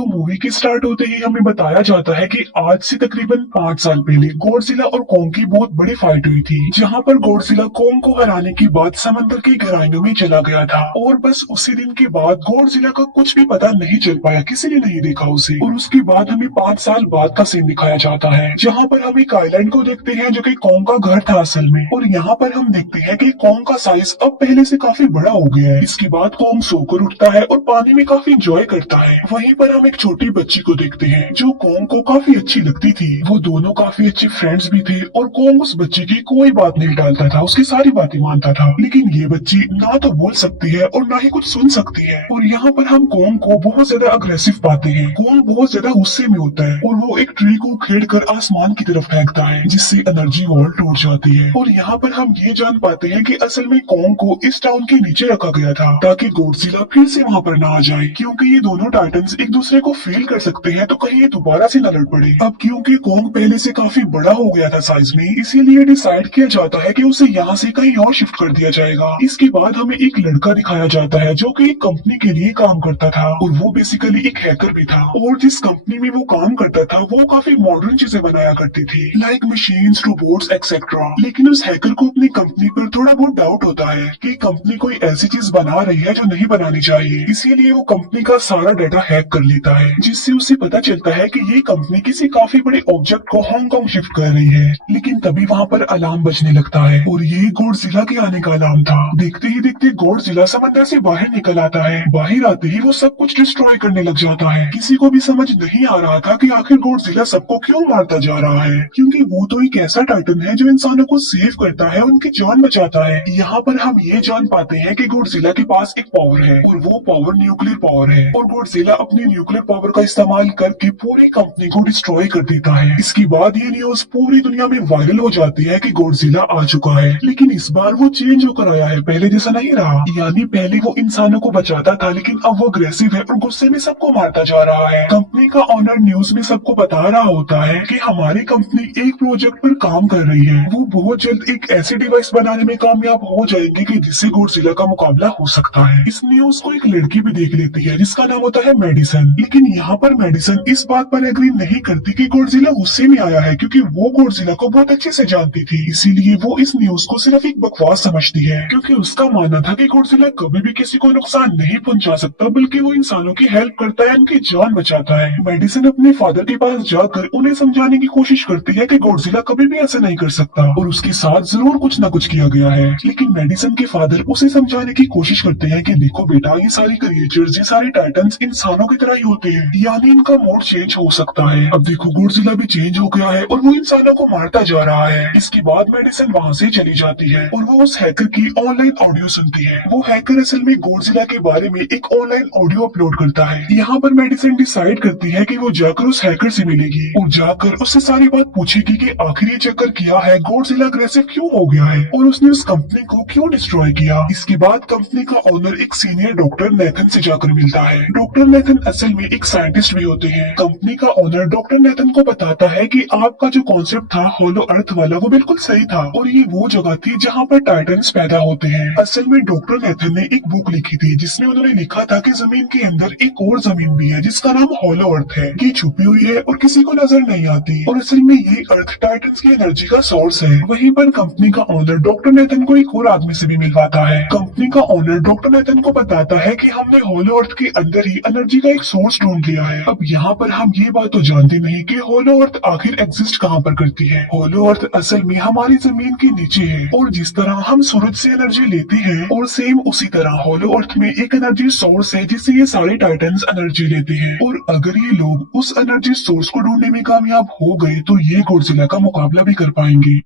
तो मूवी के स्टार्ट होते ही हमें बताया जाता है कि आज से तकरीबन 5 साल पहले गॉडजिला और कॉन्ग की बहुत बड़ी फाइट हुई थी, जहां पर गॉडजिला कॉन्ग को हराने के बाद समंदर की गहराइयों में चला गया था और बस उसी दिन के बाद गॉडजिला का कुछ भी पता नहीं चल पाया, किसी ने नहीं देखा उसे। और उसके बाद हमें 5 साल बाद का सीन दिखाया जाता है, जहाँ पर हम एक आइलैंड को देखते हैं जो कि कॉन्ग का घर था असल में। और यहाँ पर हम देखते हैं कि कॉन्ग का साइज अब पहले से काफी बड़ा हो गया है। इसके बाद कॉन्ग सोकर उठता है और पानी में काफी एंजॉय करता है। वहीं पर हम एक छोटी बच्ची को देखते हैं जो कॉन्ग को काफी अच्छी लगती थी। वो दोनों काफी अच्छे फ्रेंड्स भी थे और कॉन्ग उस बच्ची की कोई बात नहीं टालता था, उसकी सारी बातें मानता था। लेकिन ये बच्ची ना तो बोल सकती है और ना ही कुछ सुन सकती है। और यहाँ पर हम कॉन्ग को बहुत ज्यादा अग्रेसिव पाते हैं। कॉन्ग बहुत ज्यादा गुस्से में होता है और वो एक ट्री को खेड़ कर आसमान की तरफ फेंकता है, जिससे एनर्जी वॉल टूट जाती है। और यहाँ पर हम ये जान पाते हैं कि असल में कॉन्ग को इस टाउन के नीचे रखा गया था ताकि गॉडजिला फिर से वहाँ पर ना आ जाए, क्योंकि ये दोनों टाइटन्स एक दूसरे को फील कर सकते हैं, तो कहीं ये दोबारा से न लड़ पड़े। अब क्योंकि कॉन्ग पहले से काफी बड़ा हो गया था साइज में, इसीलिए डिसाइड किया जाता है कि उसे यहाँ से कहीं और शिफ्ट कर दिया जाएगा। इसके बाद हमें एक लड़का दिखाया जाता है जो कि एक कंपनी के लिए काम करता था और वो बेसिकली एक हैकर भी था। और जिस कंपनी में वो काम करता था वो काफी मॉडर्न चीजें बनाया करती थी, लाइक मशीन्स, रोबोट्स एक्सेट्रा। लेकिन उस हैकर को अपनी कंपनी पर थोड़ा बहुत डाउट होता है कि कंपनी कोई ऐसी चीज बना रही है जो नहीं बनानी चाहिए, इसीलिए वो कंपनी का सारा डाटा हैक कर लेता है, जिससे उसे पता चलता है कि ये कंपनी किसी काफी बड़े ऑब्जेक्ट को हांगकांग शिफ्ट कर रही है। लेकिन तभी वहाँ पर अलार्म बजने लगता है और ये गॉडजिला के आने का अलार्म था। देखते ही देखते गॉडजिला समंदर से बाहर निकल आता है। बाहर आते ही वो सब कुछ डिस्ट्रॉय करने लग जाता है। किसी को भी समझ नहीं आ रहा था कि आखिर गॉडजिला सबको क्यों मारता जा रहा है, क्योंकि वो तो एक ऐसा टाइटन है जो इंसानों को सेव करता है, उनकी जान बचाता है। यहाँ पर हम ये जान पाते हैं कि गॉडजिला के पास एक पावर है और वो पावर न्यूक्लियर पावर है। और गॉडजिला अपनी न्यूक्लियर पावर का इस्तेमाल करके पूरी कंपनी को डिस्ट्रॉय कर देता है। इसके बाद ये न्यूज पूरी दुनिया में वायरल हो जाती है कि गॉडजिला आ चुका है। लेकिन इस बार वो चेंज होकर आया है, पहले जैसा नहीं रहा। यानी पहले वो इंसानों को बचाता था, लेकिन अब वो अग्रेसिव है और गुस्से में सबको मारता जा रहा है। कंपनी का ऑनर न्यूज में सबको बता रहा होता है कि हमारी कंपनी एक प्रोजेक्ट पर काम कर रही है। वो बहुत जल्द एक ऐसी डिवाइस बनाने में कामयाब हो जाएंगे कि जिससे गॉडजिला का मुकाबला हो सकता है। इस न्यूज को एक लड़की भी देख लेती है जिसका नाम होता है मेडिसन। लेकिन यहाँ पर मेडिसन इस बात पर एग्री नहीं करती कि गॉडजिला गुस्से में आया है, क्योंकि वो गॉडजिला को बहुत अच्छे से जानती थी। इसीलिए वो इस न्यूज को सिर्फ एक बकवास समझती है, क्योंकि उसका मानना था कि गॉडजिला कभी भी किसी को नुकसान नहीं पहुंचा सकता, बल्कि वो इंसानों की हेल्प करता है, उनकी जान बचाता है। मेडिसन अपने फादर के पास जाकर उन्हें समझाने की कोशिश करती है कि गॉडजिला कभी भी ऐसा नहीं कर सकता और उसके साथ जरूर कुछ न कुछ किया गया है। लेकिन मेडिसन के फादर उसे समझाने की कोशिश करते हैं कि देखो बेटा, ये सारी क्रिएचर्स, ये सारे टाइटन्स इंसानों की तरह ही होते हैं, यानी इनका मोड चेंज हो सकता है। अब देखो गॉडजिला भी चेंज हो गया है और वो इंसानों को मारता जा रहा है। इसके बाद मेडिसन वहाँ से चली जाती है और वो उस हैकर की ऑनलाइन ऑडियो सुनती है। वो हैकर असल में गॉडजिला के बारे में एक ऑनलाइन ऑडियो अपलोड करता है। यहाँ पर मेडिसन डिसाइड करती है कि वो जाकर उस हैकर से मिलेगी और जाकर उससे सारी बात पूछेगी कि आखिर ये चक्कर किया है, गॉडजिला अग्रेसिव क्यों हो गया है और उसने उस कंपनी को क्यों डिस्ट्रॉय किया। इसके बाद कंपनी का ओनर एक सीनियर डॉक्टर नेथन से जाकर मिलता है। डॉक्टर नेथन असल में एक साइंटिस्ट भी होते हैं। कंपनी का ओनर डॉक्टर नेथन को बताता है कि आपका जो कॉन्सेप्ट था होलो अर्थ वाला, वो बिल्कुल सही था और ये वो जगह थी जहाँ पर टाइटन्स पैदा होते हैं। असल में डॉक्टर नेथन ने एक बुक लिखी थी जिसमें उन्होंने लिखा था कि जमीन के अंदर एक और जमीन भी है जिसका नाम होलो अर्थ है। ये छुपी हुई है और किसी को नजर नहीं आती और असल में ये अर्थ टाइटन्स की एनर्जी का सोर्स है। वहीं पर कंपनी का ओनर डॉक्टर नेथन को एक और आदमी से भी मिलवाता है। कंपनी का ओनर डॉक्टर नेथन को बताता है कि हमने होलो अर्थ के अंदर ही एनर्जी का एक सोर्स ढूंढ लिया है। अब यहाँ पर हम ये बात तो जानते नहीं कि होलो अर्थ आखिर एग्जिस्ट कहाँ पर करती है। होलो अर्थ असल में हमारी जमीन के नीचे है और जिस तरह हम सूरज से एनर्जी लेते हैं और सेम उसी तरह होलो अर्थ में एक एनर्जी सोर्स है जिससे ये सारे टाइटन्स एनर्जी लेते हैं। और अगर ये लोग उस एनर्जी सोर्स को ढूंढने में कामयाब हो गए तो ये गॉडजिला का मुकाबला भी कर पाएंगे।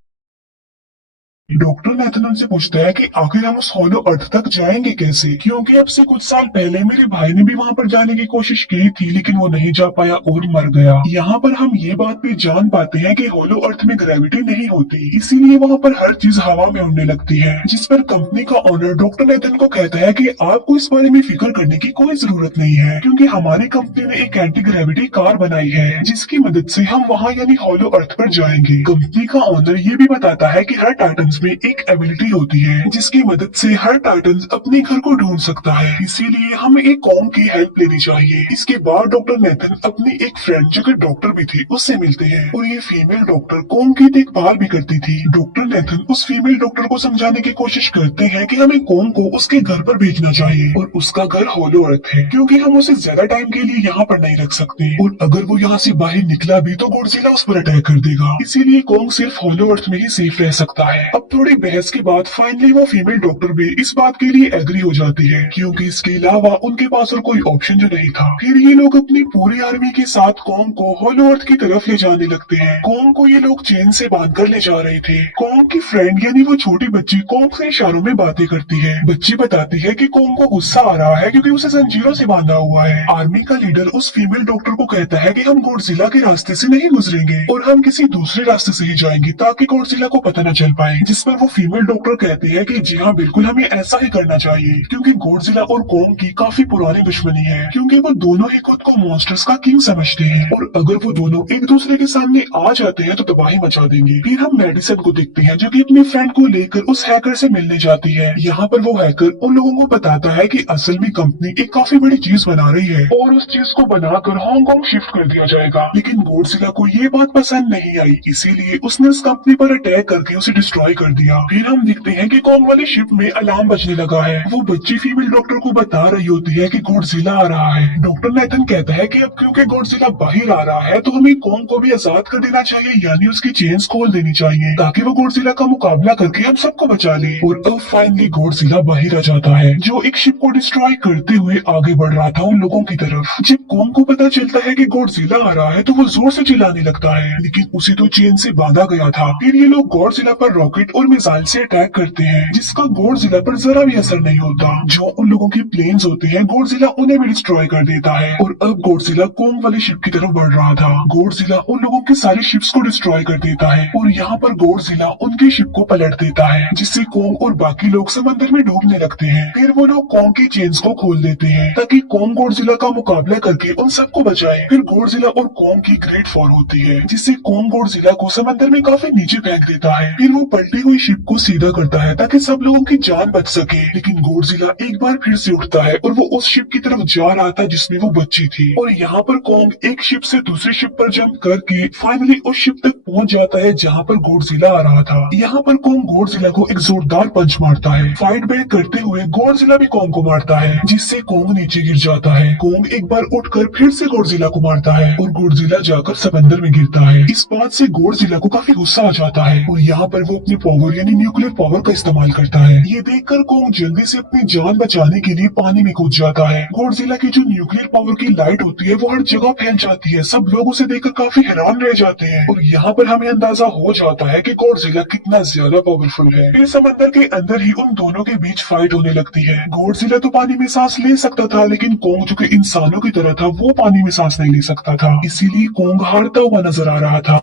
डॉक्टर नेथन उनसे पूछता है कि आखिर हम उस होलो अर्थ तक जाएंगे कैसे, क्योंकि अब से कुछ साल पहले मेरे भाई ने भी वहाँ पर जाने की कोशिश की थी, लेकिन वो नहीं जा पाया और मर गया। यहाँ पर हम ये बात भी जान पाते हैं कि होलो अर्थ में ग्रेविटी नहीं होती, इसीलिए वहाँ पर हर चीज हवा में उड़ने लगती है। जिस पर कंपनी का ओनर डॉक्टर नेथन को कहता है कि आपको इस बारे में फिक्र करने की कोई जरूरत नहीं है, क्योंकि हमारी कंपनी ने एक एंटी ग्रेविटी कार बनाई है जिसकी मदद से हम वहाँ यानी होलो अर्थ पर जाएंगे। कंपनी का ओनर ये भी बताता है कि हर टाइटन टाइटन्स में एक एबिलिटी होती है जिसकी मदद से हर टाइटन अपने घर को ढूंढ सकता है, इसीलिए हमें एक कॉन्ग की हेल्प लेनी चाहिए। इसके बाद डॉक्टर नेथन अपनी एक फ्रेंड जो कि डॉक्टर भी थी उससे मिलते हैं और ये फीमेल डॉक्टर कॉन्ग की देखभाल भी करती थी। डॉक्टर नेथन उस फीमेल डॉक्टर को समझाने की कोशिश करते हैं कि हमें कॉन्ग को उसके घर पर भेजना चाहिए और उसका घर होलो अर्थ है क्योंकि हम उसे ज्यादा टाइम के लिए यहाँ पर नहीं रख सकते और अगर वो यहाँ से बाहर निकला भी तो गॉडजिला उस पर अटैक कर देगा, इसीलिए कॉन्ग सिर्फ होलो अर्थ में ही सेफ रह सकता है। अब थोड़ी बहस के बाद फाइनली वो फीमेल डॉक्टर भी इस बात के लिए एग्री हो जाती है क्योंकि इसके अलावा उनके पास और कोई ऑप्शन जो नहीं था। फिर ये लोग अपनी पूरी आर्मी के साथ कॉन्ग को होलो अर्थ की तरफ ले जाने लगते हैं। कॉन्ग को ये लोग चेन से बांध कर ले जा रहे थे। कॉन्ग की फ्रेंड यानी वो छोटी बच्ची कॉन्ग से इशारों में बातें करती है। बच्ची बताती है कि कॉन्ग को गुस्सा आ रहा है क्योंकि उसे जंजीरों से बांधा हुआ है। आर्मी का लीडर उस फीमेल डॉक्टर को कहता है कि हम गॉडजिला के रास्ते से नहीं गुजरेंगे और हम किसी दूसरे रास्ते से ही जाएंगे ताकि गॉडजिला को पता न चल पाए, जिस पर वो फीमेल डॉक्टर कहती है कि जी हाँ बिल्कुल हमें ऐसा ही करना चाहिए क्योंकि गॉडजिला और कॉन्ग की काफी पुरानी दुश्मनी है क्योंकि वो दोनों ही खुद को मॉन्स्टर्स का किंग समझते हैं और अगर वो दोनों एक दूसरे के सामने आ जाते हैं तो तबाही मचा देंगे। फिर हम मेडिसन को देखते हैं जो कि अपनी फ्रेंड को लेकर उस हैकर से मिलने जाती है। यहाँ पर वो हैकर उन लोगों को बताता है कि असल में कंपनी एक काफी बड़ी चीज बना रही है और उस चीज को बनाकर हांगकांग शिफ्ट कर दिया जाएगा, लेकिन गॉडजिला को ये बात पसंद नहीं आई, इसीलिए उसने उस कंपनी पर अटैक करके उसे डिस्ट्रॉय कर दिया। फिर हम देखते हैं कि कॉन्ग वाली शिप में अलार्म बजने लगा है। वो बच्ची फीमेल डॉक्टर को बता रही होती है कि गॉडजिला आ रहा है। डॉक्टर नेथन कहता है कि अब क्योंकि गॉडजिला बाहर आ रहा है तो हमें कॉन्ग को भी आजाद कर देना चाहिए, यानी उसकी चेन्स खोल देनी चाहिए ताकि वो गॉडजिला का मुकाबला करके हम सबको बचा ले। और अब फाइनली गॉडजिला बाहर आ जाता है जो एक शिप को डिस्ट्रॉय करते हुए आगे बढ़ रहा था उन लोगों की तरफ। जब कॉन्ग को पता चलता है कि गॉडजिला आ रहा है तो वो जोर से चिल्लाने लगता है, लेकिन उसे तो चेन से बांधा गया था। फिर ये लोग गॉडजिला पर रॉकेट और मिसाइल से अटैक करते हैं जिसका गॉडजिला पर जरा भी असर नहीं होता। जो उन लोगों के प्लेन्स होते हैं गॉडजिला उन्हें भी डिस्ट्रॉय कर देता है और अब गॉडजिला कॉन्ग वाली शिप की तरफ बढ़ रहा था। गॉडजिला उन लोगों के सारी शिप्स को डिस्ट्रॉय कर देता है और यहाँ पर गॉडजिला उनकी शिप को पलट देता है जिससे कॉन्ग और बाकी लोग समंदर में डूबने लगते हैं। फिर वो लोग कॉन्ग की चेन्स को खोल देते हैं ताकि कॉन्ग गॉडजिला का मुकाबला करके उन सबको बचाए। फिर गॉडजिला और कॉन्ग की ग्रेट फॉर होती है जिससे कॉन्ग गॉडजिला को समंदर में काफी नीचे फेंक देता है। फिर वो पलटी हुई शिप को सीधा करता है ताकि सब लोगों की जान बच सके, लेकिन गॉडजिला एक बार फिर से उठता है और वो उस शिप की तरफ जा रहा था जिसमें वो बच्ची थी और यहाँ पर कॉन्ग एक शिप से दूसरी शिप पर जंप करके फाइनली उस शिप तक पहुंच जाता है जहाँ पर गॉडजिला आ रहा था। यहाँ पर कॉन्ग गॉडजिला को एक जोरदार पंच मारता है। फाइट बैक करते हुए गॉडजिला भी कॉन्ग को मारता है जिससे कॉन्ग नीचे गिर जाता है। कॉन्ग एक बार उठकर फिर से गॉडजिला को मारता है और गॉडजिला जाकर समंदर में गिरता है। इस बात से गॉडजिला को काफी गुस्सा आ जाता है और यहाँ पर वो अपनी पावर यानी न्यूक्लियर पावर का इस्तेमाल करता है। ये देखकर कॉन्ग जल्दी से अपनी जान बचाने के लिए पानी में कूद जाता है। गॉडजिला की जो न्यूक्लियर पावर की लाइट होती है वो हर जगह फैल जाती है। सब लोग उसे देखकर काफी हैरान रह जाते हैं और यहाँ पर हमें अंदाजा हो जाता है कि गॉडजिला कितना ज्यादा पावरफुल है। फिर समंदर के अंदर ही उन दोनों के बीच फाइट होने लगती है। गॉडजिला तो पानी में सांस ले सकता था, लेकिन कॉन्ग जो कि इंसानों की तरह था वो पानी में सांस नहीं ले सकता था, इसीलिए कॉन्ग हारता हुआ नजर आ रहा था।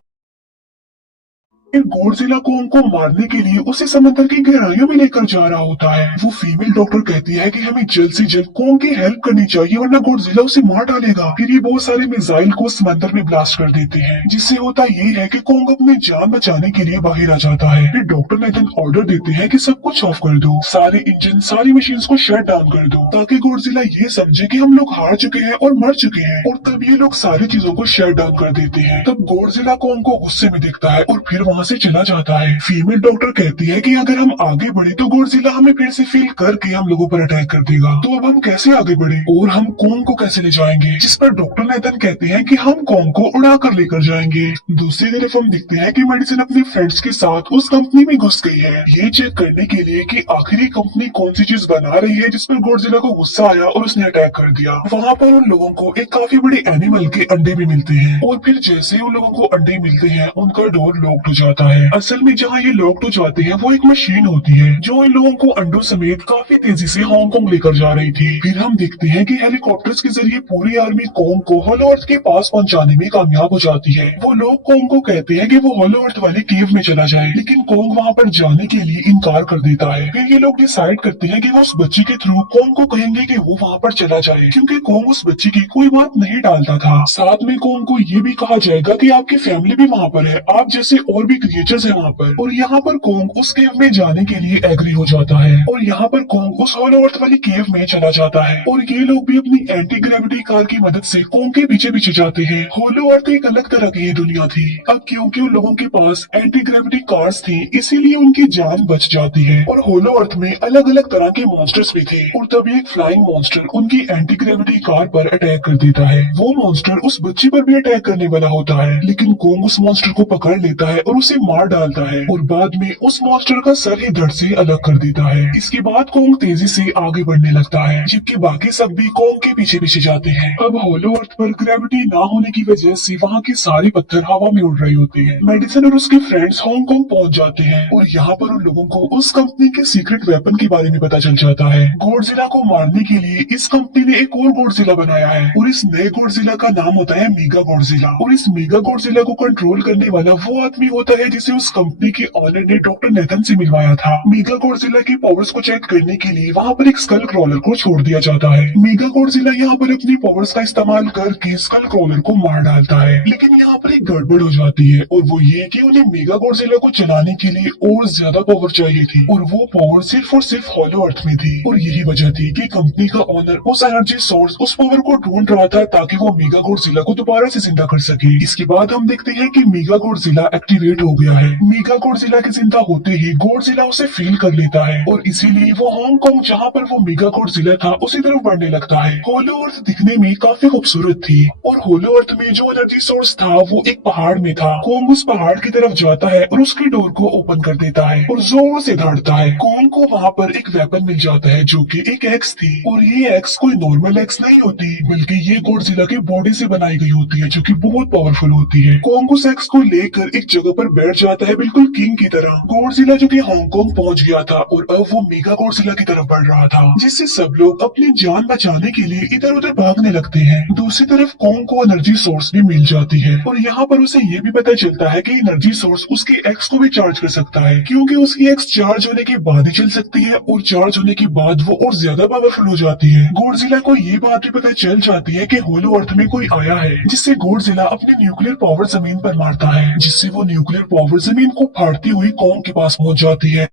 फिर गॉडजिला कॉन्ग को मारने के लिए उसे समंदर की गहराइयों में लेकर जा रहा होता है। वो फीमेल डॉक्टर कहती है कि हमें जल्द से जल्द कॉन्ग की हेल्प करनी चाहिए वरना गॉडजिला उसे मार डालेगा। फिर ये बहुत सारे मिसाइल को समंदर में ब्लास्ट कर देते हैं जिससे होता ये है कि कॉन्ग अपनी जान बचाने के लिए बाहर आ जाता है। फिर डॉक्टर नेथन ऑर्डर देते हैं कि सब कुछ ऑफ कर दो, सारे इंजन सारी मशीन को शट डाउन कर दो ताकि गॉडजिला ये समझे कि हम लोग हार चुके हैं और मर चुके हैं। और तब ये लोग सारी चीजों को शट डाउन कर देते हैं। तब गॉडजिला कॉन्ग को गुस्से में देखता है और फिर वहाँ से चला जाता है। फीमेल डॉक्टर कहती है कि अगर हम आगे बढ़े तो गॉडजिला हमें फिर से फील करके हम लोगों पर अटैक कर देगा, तो अब हम कैसे आगे बढ़े और हम कॉन्ग को कैसे ले जाएंगे। जिस पर डॉक्टर नेथन कहते हैं कि हम कॉन्ग को उड़ा कर लेकर जाएंगे। दूसरी तरफ हम देखते हैं कि मेडिसिन अपने फ्रेंड्स के साथ उस कंपनी में घुस गई है ये चेक करने के लिए कि आखिर कंपनी कौन सी चीज बना रही है, जिस पर गॉडजिला को गुस्सा आया और उसने अटैक कर दिया। वहाँ पर उन लोगों को एक काफी बड़ी एनिमल के अंडे भी मिलते हैं और फिर जैसे उन लोगों को अंडे मिलते हैं उनका डोर लॉक्ड हो जाता है। असल में जहाँ ये लॉक्ड हो जाते हैं वो एक मशीन होती है जो इन लोगों को अंडों समेत काफी तेजी से हांगकांग लेकर जा रही थी। फिर हम देखते हैं कि हेलीकॉप्टर्स के जरिए पूरी आर्मी कॉन्ग को होलो अर्थ के पास पहुंचाने में कामयाब हो जाती है। वो लोग कॉन्ग को कहते हैं कि वो होलो अर्थ वाली केव में चला जाए, लेकिन कॉन्ग वहाँ पर जाने के लिए इनकार कर देता है। फिर ये लोग डिसाइड करते हैं कि वो उस बच्ची के थ्रू कॉन्ग को कहेंगे कि वो वहाँ पर चला जाए, क्योंकि कॉन्ग उस बच्ची की कोई बात नहीं डालता था। साथ में कॉन्ग को ये भी कहा जाएगा कि आपकी फैमिली भी वहाँ पर है, आप जैसे और भी क्रिएचर्स है वहाँ पर। और यहाँ पर कोंग उस केव में जाने के लिए एग्री हो जाता है और यहाँ पर कोंग उस होलो अर्थ वाली केव में चला जाता है और ये लोग भी अपनी एंटी ग्रेविटी कार की मदद से कोंग के पीछे पीछे जाते हैं। होलो अर्थ एक अलग तरह की ये दुनिया थी। अब क्योंकि उन लोगों के पास एंटी ग्रेविटी कार्स थी इसीलिए उनकी जान बच जाती है। और होलो अर्थ में अलग अलग तरह के मॉन्स्टर्स भी थे और तभी एक फ्लाइंग मॉन्स्टर उनकी एंटी ग्रेविटी कार पर अटैक कर देता है। वो मॉन्स्टर उस बच्ची पर भी अटैक करने वाला होता है लेकिन कोंग उस मॉन्स्टर को पकड़ लेता है और उसे मार डालता है और बाद में उस मॉन्स्टर का सर ही धड़ से अलग कर देता है। इसके बाद कोंग तेजी से आगे बढ़ने लगता है जबकि बाकी सब भी कोंग के पीछे पीछे जाते हैं। अब होलो अर्थ पर ग्रेविटी ना होने की वजह से वहाँ के सारे पत्थर हवा में उड़ रहे होते हैं। मेडिसन और उसके फ्रेंड्स हांगकांग पहुँच जाते हैं और यहाँ पर उन लोगों को उस कंपनी के सीक्रेट वेपन के बारे में पता चल जाता है। गॉडजिला को मारने के लिए इस कंपनी ने एक और गॉडजिला बनाया है और इस नए गॉडजिला का नाम होता है मेगा गॉडजिला। और इस मेगा गॉडजिला को कंट्रोल करने वाला वो आदमी होता है जिसे उस कंपनी के ऑनर ने डॉक्टर नेथन से मिलवाया था। मेगा गॉडजिला के पावर्स को चेक करने के लिए वहाँ पर एक स्कल क्रॉलर को छोड़ दिया जाता है। मेगा गॉडजिला यहाँ पर अपनी पावर्स का इस्तेमाल करके स्कल क्रॉलर को मार डालता है लेकिन यहाँ पर एक गड़बड़ हो जाती है और वो ये कि उन्हें मेगा गॉडजिला को चलाने के लिए और ज्यादा पावर चाहिए थी और वो पावर सिर्फ और सिर्फ होलो अर्थ में थी। और यही वजह थी कि कंपनी का ऑनर उस एनर्जी सोर्स उस पावर को ढूंढ रहा था ताकि वो मेगा गॉडजिला को दोबारा से जिंदा कर सके। इसके बाद हम देखते हैं कि मेगा गॉडजिला एक्टिवेट हो गया है। मेगा गॉडजिला के जिंदा होते ही गॉडजिला उसे फील कर लेता है और इसीलिए वो हांगकांग जहाँ पर वो मेगा गॉडजिला था उसी तरफ बढ़ने लगता है। होलो अर्थ दिखने में काफी खूबसूरत थी और होलो अर्थ में जो एनर्जी सोर्स था वो एक पहाड़ में था। कोंग उस पहाड़ की तरफ जाता है और उसकी डोर को ओपन कर देता है और जोर से दौड़ता है। कोंग को वहाँ पर एक वेपन मिल जाता है जो कि एक एक्स थी और ये एक्स कोई नॉर्मल एक्स नहीं होती बल्कि ये गॉडजिला की बॉडी से बनाई गई होती है जो कि बहुत पावरफुल होती है। कोंग उस एक्स को लेकर एक जगह पर बैठ जाता है बिल्कुल किंग की तरह। गॉडजिला जो कि हांगकांग पहुंच गया था और अब वो मेगा गॉडजिला की तरफ बढ़ रहा था जिससे सब लोग अपनी जान बचाने के लिए इधर उधर भागने लगते हैं। दूसरी तरफ कोंग को एनर्जी सोर्स भी मिल जाती है और यहाँ पर उसे ये भी पता चलता है कि एनर्जी सोर्स उसके एक्स को भी चार्ज कर सकता है क्योंकि उसकी एक्स चार्ज होने के बाद ही चल सकती है और चार्ज होने के बाद वो और ज्यादा पावरफुल हो जाती है। गॉडजिला को ये बात भी पता चल जाती है कि होलो अर्थ में कोई आया है जिससे गॉडजिला अपने न्यूक्लियर पावर जमीन पर मारता है जिससे वो न्यूक्लियर पावर जमीन को फाड़ती हुई कोंग के पास पहुंच जाती है।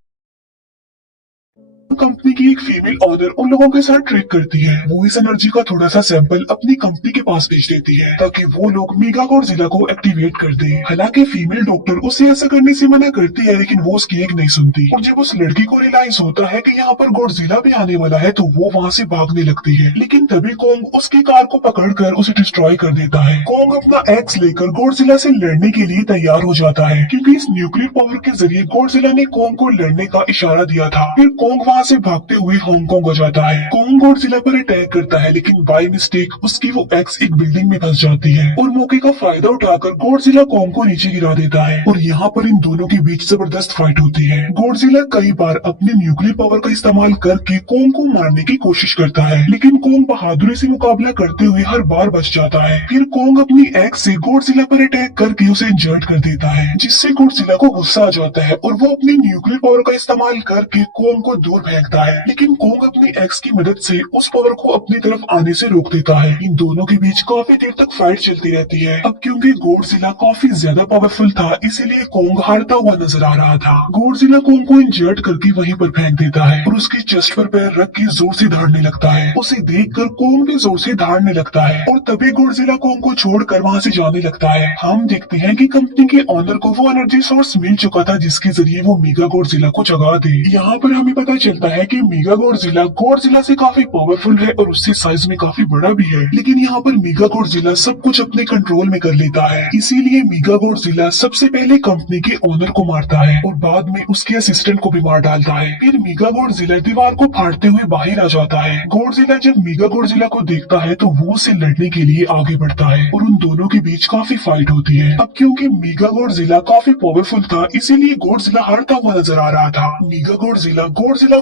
कंपनी की एक फीमेल ऑनर उन लोगों के साथ ट्रेक करती है। वो इस एनर्जी का थोड़ा सा सैंपल अपनी कंपनी के पास भेज देती है ताकि वो लोग मेगा गॉडजिला को एक्टिवेट कर दे। हालांकि फीमेल डॉक्टर उसे ऐसा करने से मना करती है लेकिन वो उसकी एक नहीं सुनती और जब उस लड़की को रियलाइज होता है कि यहाँ पर गॉडजिला भी आने वाला है तो वो वहाँ से भागने लगती है लेकिन तभी कोंग उसकी कार को पकड़कर उसे डिस्ट्रॉय कर देता है। कोंग अपना एक्स लेकर गॉडजिला से लड़ने के लिए तैयार हो जाता है क्योंकि इस न्यूक्लियर पावर के जरिए गॉडजिला ने कोंग को लड़ने का इशारा दिया था। फिर कोंग वहाँ से भागते हुए हांगकांग हो जाता है। कोंग गॉडजिला पर अटैक करता है लेकिन बाय मिस्टेक उसकी वो एक्स एक बिल्डिंग में फंस जाती है और मौके का फायदा उठाकर गॉडजिला कोंग को नीचे गिरा देता है और यहाँ पर इन दोनों के बीच जबरदस्त फाइट होती है। गॉडजिला कई बार अपने न्यूक्लियर पावर का इस्तेमाल करके कोंग को मारने की कोशिश करता है लेकिन कोंग बहादुरी से मुकाबला करते हुए हर बार बच जाता है। फिर कोंग अपनी एक्स से गॉडजिला पर अटैक करके उसे इंजर्ड कर देता है जिससे गॉडजिला को गुस्सा आ जाता है और वो अपनी न्यूक्लियर पावर का इस्तेमाल करके कोंग को दूर फेंकता है लेकिन कोंग अपनी एक्स की मदद से उस पावर को अपनी तरफ आने से रोक देता है। इन दोनों के बीच काफी देर तक फाइट चलती रहती है। अब क्योंकि गॉडजिला काफी ज्यादा पावरफुल था इसीलिए कोंग हारता हुआ नजर आ रहा था। गॉडजिला कोंग को इंजर्ड करके वहीं पर फेंक देता है और उसकी चेस्ट पर पैर रख के जोर से दहाड़ने लगता है। उसे देखकर कोंग भी जोर से दहाड़ने लगता है और तभी गॉडजिला कोंग को छोड़कर वहाँ से जाने लगता है। हम देखते हैं कि कंपनी के ऑनर को वो एनर्जी सोर्स मिल चुका था जिसके जरिए वो मेगा गॉडजिला को जगा दे। यहाँ पर हमें पता चलता है कि मेगा गॉडजिला से काफी पावरफुल है और उससे साइज में काफी बड़ा भी है लेकिन यहाँ पर मेगा गॉडजिला सब कुछ अपने कंट्रोल में कर लेता है। इसीलिए मेगा गॉडजिला सबसे पहले कंपनी के ऑनर को मारता है और बाद में उसके असिस्टेंट को भी मार डालता है। फिर मेगा गॉडजिला दीवार को फाड़ते हुए बाहर आ जाता है। गॉडजिला जब मेगा गॉडजिला को देखता है तो वो उससे लड़ने के लिए आगे बढ़ता है और उन दोनों के बीच काफी फाइट होती है। अब क्योंकि मेगा गॉडजिला काफी पावरफुल था इसीलिए गॉडजिला हारता हुआ नजर आ रहा था। मेगा गॉडजिला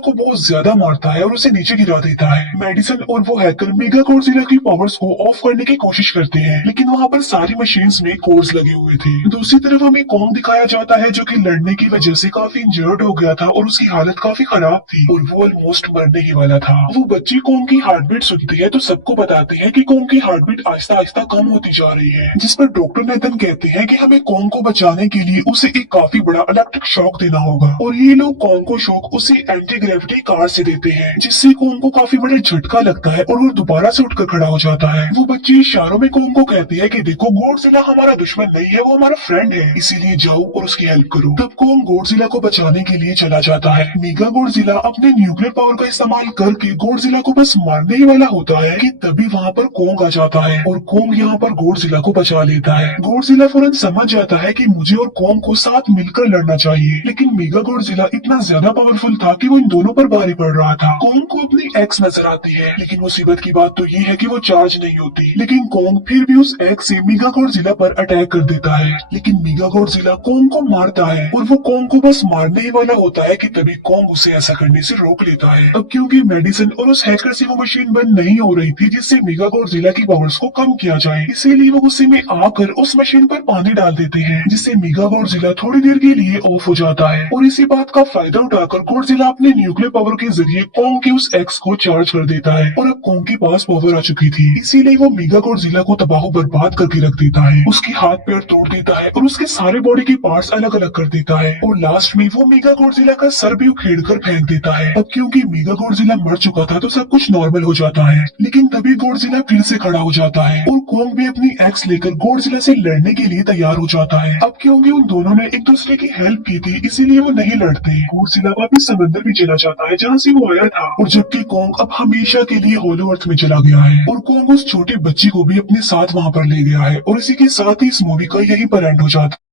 को बहुत ज्यादा मारता है और उसे नीचे गिरा देता है। मेडिसन और वो हैकर मेगा गॉडजिला की पावर्स को ऑफ करने की कोशिश करते हैं, लेकिन वहाँ पर सारी मशीन्स में कोड्स लगे हुए थे। दूसरी तरफ हमें कॉन्ग दिखाया जाता है जो कि लड़ने की वजह से काफी इंजर्ड हो गया था और उसकी हालत काफी खराब थी और वो ऑलमोस्ट मरने ही वाला था। वो बच्ची कॉन्ग की हार्ट बीट सुनती है तो सबको बताते हैं कि कॉन्ग की हार्ट बीट आहिस्ता आहिस्ता कम होती जा रही है, जिस पर डॉक्टर नेथन कहते हैं कि हमें कॉन्ग को बचाने के लिए उसे एक काफी बड़ा इलेक्ट्रिक शॉक देना होगा और ये लोग कॉन्ग को शॉक उसे एंटी ग्रेविटी कार से देते हैं, जिससे कॉन्ग को काफी बड़ा झटका लगता है और वो दोबारा से उठकर खड़ा हो जाता है। वो बच्ची इशारों में कॉन्ग को कहती है कि देखो गॉडजिला हमारा दुश्मन नहीं है, वो हमारा फ्रेंड है, इसीलिए जाओ और उसकी हेल्प करो। तब कॉन्ग गॉडजिला को बचाने के लिए चला जाता है। मेगा गॉडजिला अपने न्यूक्लियर पावर का इस्तेमाल करके गॉडजिला को बस मारने ही वाला होता है कि तभी वहाँ पर कॉन्ग आ जाता है और कॉन्ग यहाँ पर गॉडजिला को बचा लेता है। गॉडजिला फौरन समझ जाता है कि मुझे और कॉन्ग को साथ मिलकर लड़ना चाहिए, लेकिन मेगा गॉडजिला इतना ज्यादा पावरफुल था कि वो इन दोनों पर भारी पड़ रहा था। कॉन्ग को अपनी एक्स नजर आती है, लेकिन मुसीबत की बात तो ये है कि वो चार्ज नहीं होती, लेकिन कॉन्ग फिर भी उस एक्स से मेगा गॉडजिला पर अटैक कर देता है। लेकिन मेगा गॉडजिला कॉन्ग को मारता है और वो कॉन्ग को बस मारने ही वाला होता है कि तभी कॉन्ग उसे ऐसा करने से रोक लेता है। अब क्योंकि मेडिसिन और उस हैकर से वो मशीन बंद नहीं हो रही थी जिससे मेगा गॉडजिला की पावर्स को कम किया जाए, इसीलिए वो गुस्से में आकर उस मशीन पर पानी डाल देते हैं, जिससे मेगा गॉडजिला थोड़ी देर के लिए ऑफ हो जाता है और इसी बात का फायदा उठाकर गॉडजिला अपने न्यूक्लियर पावर के जरिए कॉन्ग के उस एक्स को चार्ज कर देता है और अब कॉन्ग के पास पावर आ चुकी थी, इसीलिए वो मेगा गॉडजिला को तबाह बर्बाद करके रख देता है। उसकी हाथ पैर तोड़ देता है और उसके सारे बॉडी के पार्ट्स अलग अलग कर देता है और लास्ट में वो मेगा गॉडजिला का सर भी उखेड़ कर फेंक देता है। अब क्योंकि मेगा गॉडजिला मर चुका था तो सब कुछ नॉर्मल हो जाता है, लेकिन तभी गॉडजिला फिर से खड़ा हो जाता है और कॉन्ग भी अपनी एक्स लेकर गॉडजिला से लड़ने के लिए तैयार हो जाता है। अब क्योंकि उन दोनों ने एक दूसरे की हेल्प की थी, इसीलिए वो नहीं लड़ते। गॉडजिला वापस समंदर भी चला जाता है जहाँ से वो आया था और जबकि कॉन्ग अब हमेशा के लिए होलो अर्थ में चला गया है और कॉन्ग उस छोटी बच्ची को भी अपने साथ वहाँ पर ले गया है और इसी के साथ ही इस मूवी का यही पर एंड हो जाता है।